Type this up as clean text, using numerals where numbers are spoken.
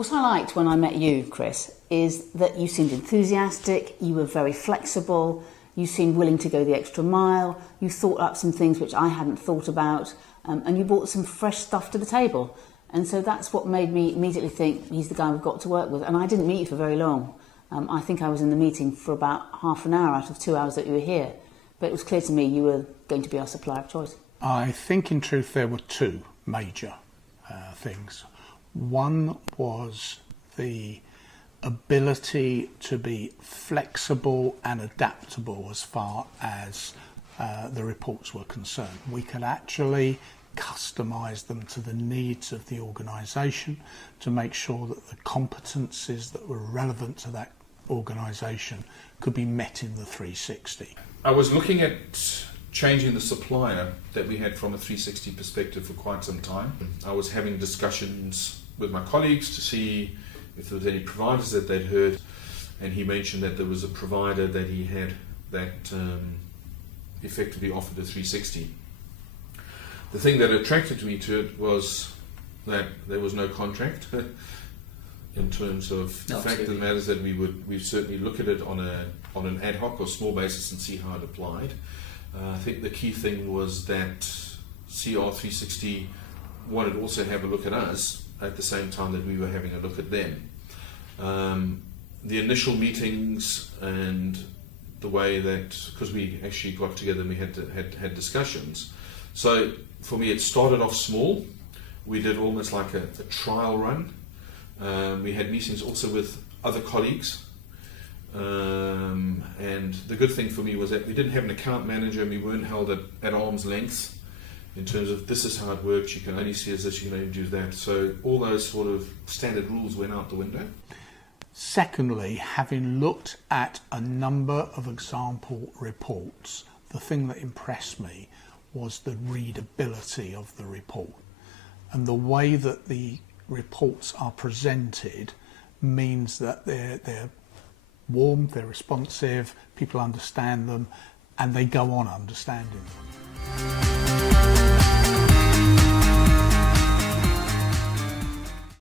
What I liked when I met you, Chris, is that you seemed enthusiastic, you were very flexible, you seemed willing to go the extra mile, you thought up some things which I hadn't thought about, and you brought some fresh stuff to the table. And so that's what made me immediately think he's the guy we've got to work with. And I didn't meet you for very long. I think I was in the meeting for about half an hour out of 2 hours that you were here. But it was clear to me you were going to be our supplier of choice. I think in truth there were two major things. One was the ability to be flexible and adaptable as far as the reports were concerned. We could actually customise them to the needs of the organisation to make sure that the competencies that were relevant to that organisation could be met in the 360. I was looking at changing the supplier that we had from a 360 perspective for quite some time. I was having discussions with my colleagues to see if there was any providers that they'd heard, and he mentioned that there was a provider that he had that effectively offered a 360. The thing that attracted me to it was that there was no contract in terms of the fact of the matter is that we'd certainly look at it on an ad hoc or small basis and see how it applied. I think the key thing was that CR360 wanted to also have a look at us at the same time that we were having a look at them. The initial meetings and the way that, because we actually got together and we had discussions. So for me it started off small. We did almost like a trial run. We had meetings also with other colleagues. And the good thing for me was that we didn't have an account manager and we weren't held at arm's length in terms of this is how it works, you can only see as this, you can only do that. So all those sort of standard rules went out the window. Secondly, having looked at a number of example reports, the thing that impressed me was the readability of the report. And the way that the reports are presented means that they're warm, they're responsive, people understand them, and they go on understanding them.